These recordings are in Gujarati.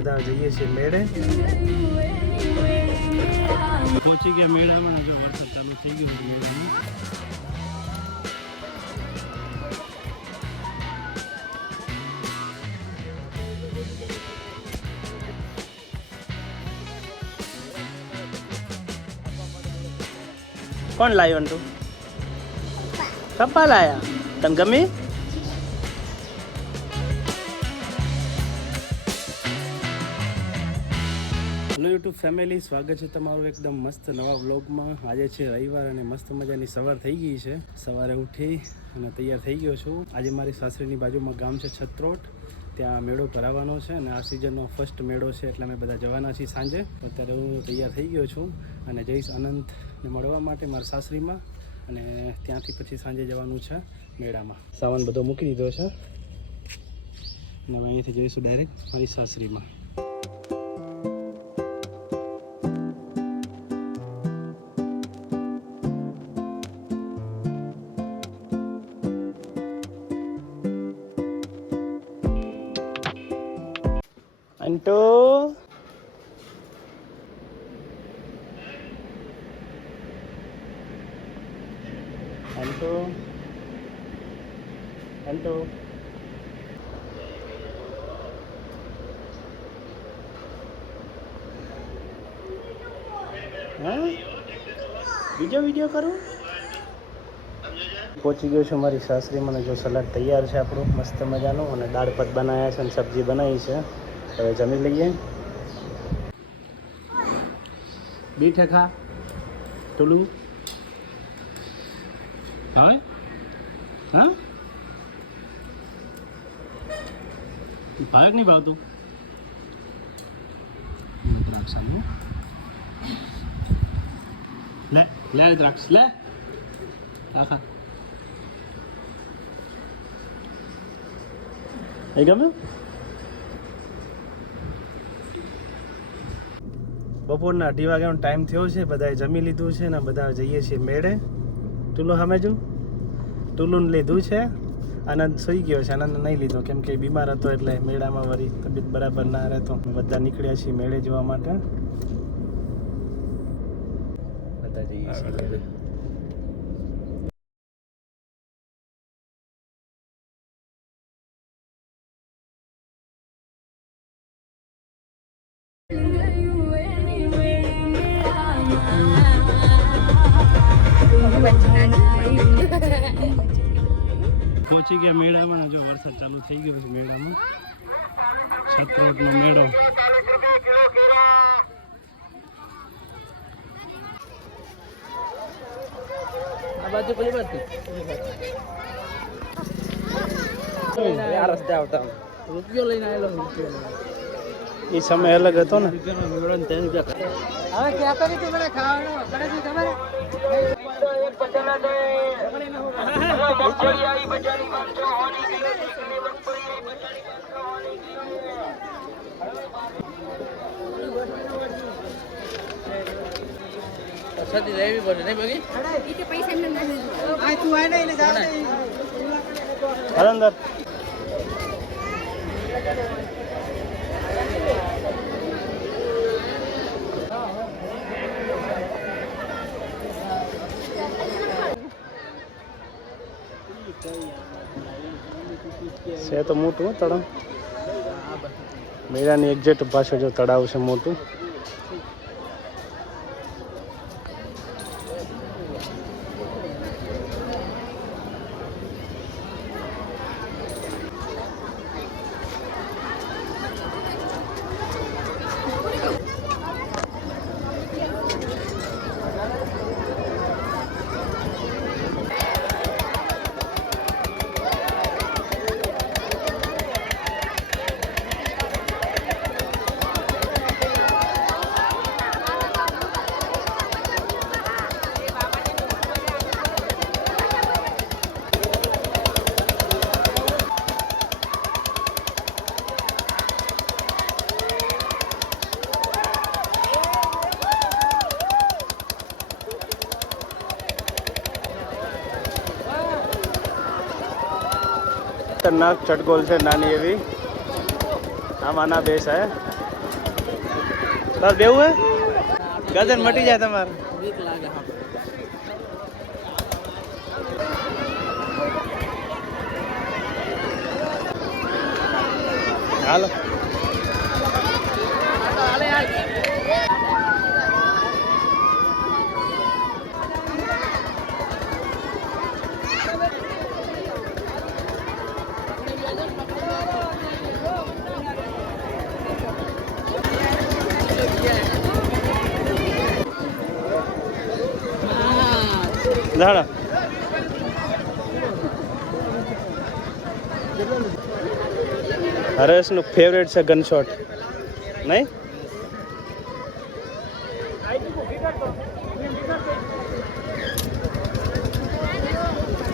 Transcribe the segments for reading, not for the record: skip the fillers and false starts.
બધા જઈએ છીએ મેળે. પહોંચી ગયા મેળામાં. જો વરસાદ ચાલુ થઈ ગયો મેળામાં. કોણ લાવ્યો તું? પપ્પા લાયા. તને ગમી? હેલો યુટ્યુબ ફેમિલી, સ્વાગત છે તમારું એકદમ મસ્ત નવા વ્લોગમાં. આજે છે રવિવાર અને મસ્ત મજાની સવાર થઈ ગઈ છે. સવારે ઉઠી અને તૈયાર થઈ ગયો છું. આજે મારી સાસરીની બાજુમાં ગામ છે છત્રોટ, ત્યાં મેળો ભરાવાનો છે અને આ સિઝનનો ફર્સ્ટ મેળો છે એટલે અમે બધા જવાના છીએ સાંજે. અત્યારે હું તૈયાર થઈ ગયો છું અને જઈશ અનંતને મળવા માટે મારા સાસરીમાં, અને ત્યાંથી પછી સાંજે જવાનું છે મેળામાં. સામાન બધો મૂકી દીધો છે અને હવે અહીંથી જઈશું ડાયરેક્ટ મારી સાસરીમાં. અંટો અંટો અંટો હા, વિડીયો કરું. પહોંચી ગયો છું મારી સાસરીમાં અને જો સલાડ તૈયાર છે આપણું મસ્ત મજાનું, અને દાળ ભાત બનાવ્યા છે અને સબ્જી બનાવી છે. હવે જમી લઈએ. બીઠે ખા ટુલું. હા હા, ભાગ નહીં ભાવતું. દ્રાક્ષ આવ્યું. લે લે દ્રાક્ષ લે. આખા એ ગમ્યું. બપોરના 2 વાગ્યાનો ટાઈમ થયો છે. બધાએ જમી લીધું છે ને બધા જઈએ છીએ મેળે. ટુલો સામેજું ટુલુને લીધું છે. આનંદ સૂઈ ગયો છે. આનંદ નહીં લીધો કેમ કે બીમાર હતો એટલે મેળામાં વળી તબિયત બરાબર ના રહેતો. બધા નીકળ્યા છીએ મેળે જવા માટે. બધા જઈએ છીએ. પહોંચી ગયા મેળામાં. જો વરસાદ ચાલુ થઈ ગયો છે મેળામાં. છત્રોટનો મેળો. આ બાજુ પેલી બાજુ આ રસ્તે આવતા રૂપિયો લઈને આવેલો. એ સમય અલગ હતો ને. હવે ક્યાં કરી તું મને ખાવાનો કરેથી ખબર સતી રહેવી પડે નહીં બગી પૈસા તું આ નહીં જાવ અંદર. છે તો મોટું તળાવ. મેળાની એક્ઝેક્ટ પાછળ જો તળાવ છે મોટું. खतरनाक चटगोल से नानी एवी आम आना बेस है તાર બેવું હે ગદન મટી જાય તમારે હાલો દાડા હરેશનું ફેવરેટ છે ગન શોટ નહીં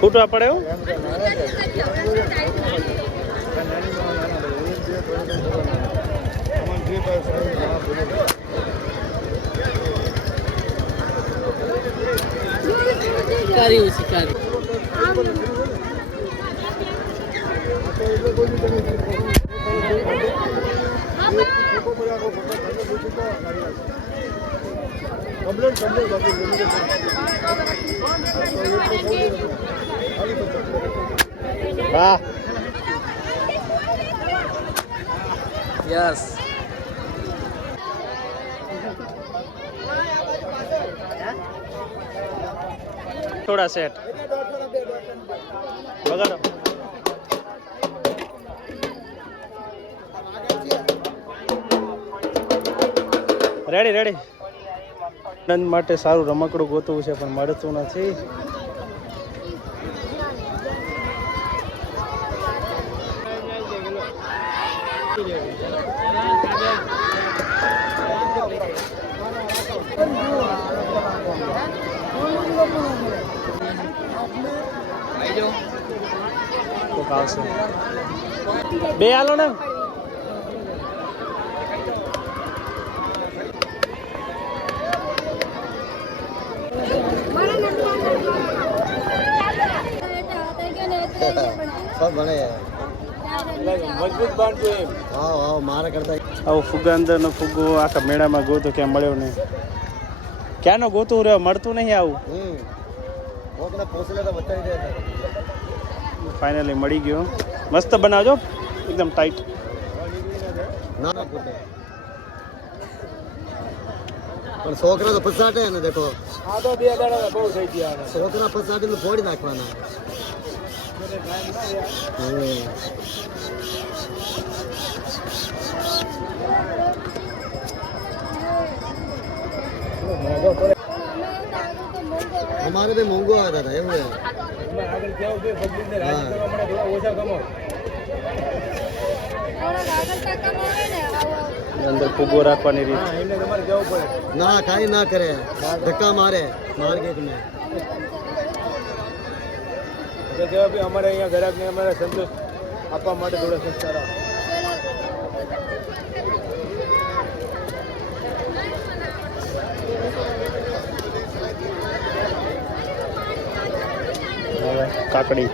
ફૂટવા પડે એવું શિકારી શિકારી વાહ યસ થોડા સેટ બગાડો રેડી રેડી આનંદ માટે સારું રમકડું ગોતવું છે પણ મળતું નથી કોક આવશે બે આલો ને सब बने मजबूत बांध के हाँ हाँ मारा करता આવો ફુગા અંદરનો ફુગ્ગો આખા મેળામાં ગોતો ક્યાં મળ્યો નહીં ક્યાંનો ગોતું રહ્યો મળતું નહીં આવું वो अपना पोसले तो बच्चा ही देता ફાઇનલી મળી ગયો મસ્ત બનાવજો એકદમ ટાઈટ ना ना पुटे પણ છોકરા તો ફસાટે ને દેખો આ તો બે દાડા બહુ થઈ ગયા છોકરા ફસાટે ને ફોડી નાખવાના हमारे भी मोंगो आता था एवं અંદર ફુગ્ગો રાખવાની રીત ना काई ना करे धक्का मारे मार्केट में हमारे यहाँ ग्राहक ने हमारा संतोष आपा माटे थोड़ा संस्कार કાકડી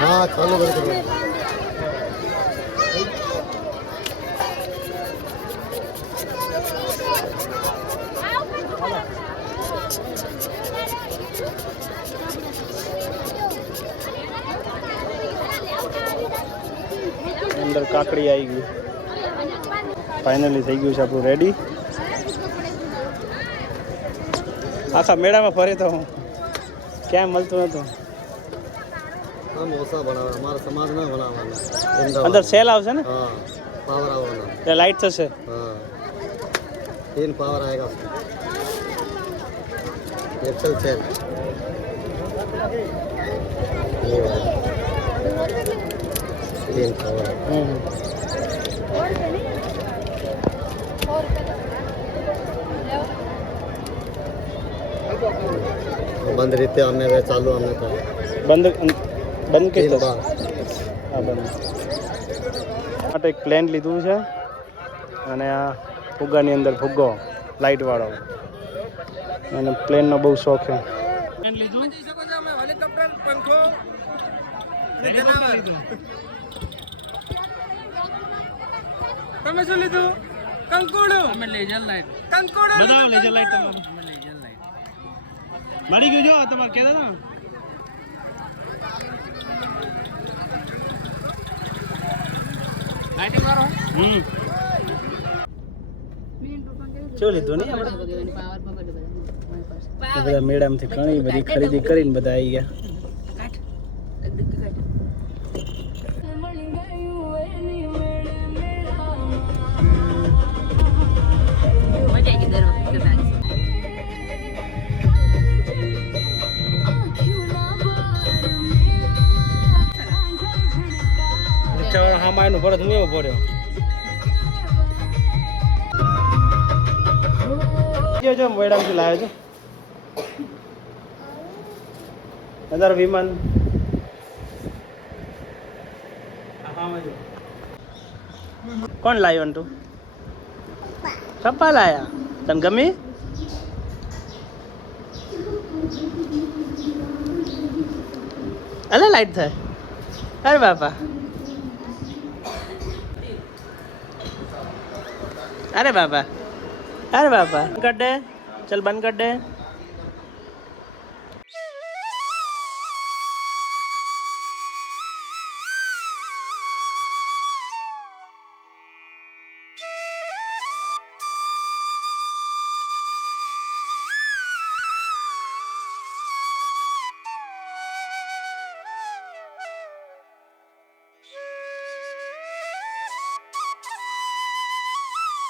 हाँ चालू कर અંદર કાકડી આવી ગઈ ફાઇનલી થઈ ગયું છે આપણું રેડી આખા મેળામાં ફરે તો હું ક્યાંય મળતું નતું हम ओसा बनावा हमारा समाज में बनावा અંદર સેલ આવશે ને हाँ पावर आवाना એટલે લાઈટ થશે हाँ 3 पावर आएगा एक्सल सेल ये वाला 3 पावर बंद रीते हमने वे चालू हमने तो બંધ બંધ કે 3 बार હા બંધ માટે એક પ્લેન લીધું છે અને આ ફુગ્ગાની અંદર ફુગ્ગો લાઇટવાળો અને પ્લેનનો બહુ શોખ છે. તમે શું લીધું? કંકુડો. અમે લેઝર લાઈટ. કંકુડો. બતાવો લેઝર લાઈટ તમારું. અમે લેઝર લાઈટ. મળી ગયું જો તમારે કહેતા હતા. લાઈટિંગ વાળો. શું લીધું નહીં આપણે બધા મેળામાંથી ઘણી બધી ખરીદી કરીને બધા આવી ગયા. હા માયનું ભરત હું એવો ભર્યો જો મેડમથી લાવ્યો છું વધારે વિમાન. કોણ લાવ્યો ને તું? પપ્પા લાયા. તને ગમી? અલે લાઈટ થાય. અરે બાપા, અરે બાપા, અરે બાપા, બંધ કર દે. ચલ બંધ કર દે.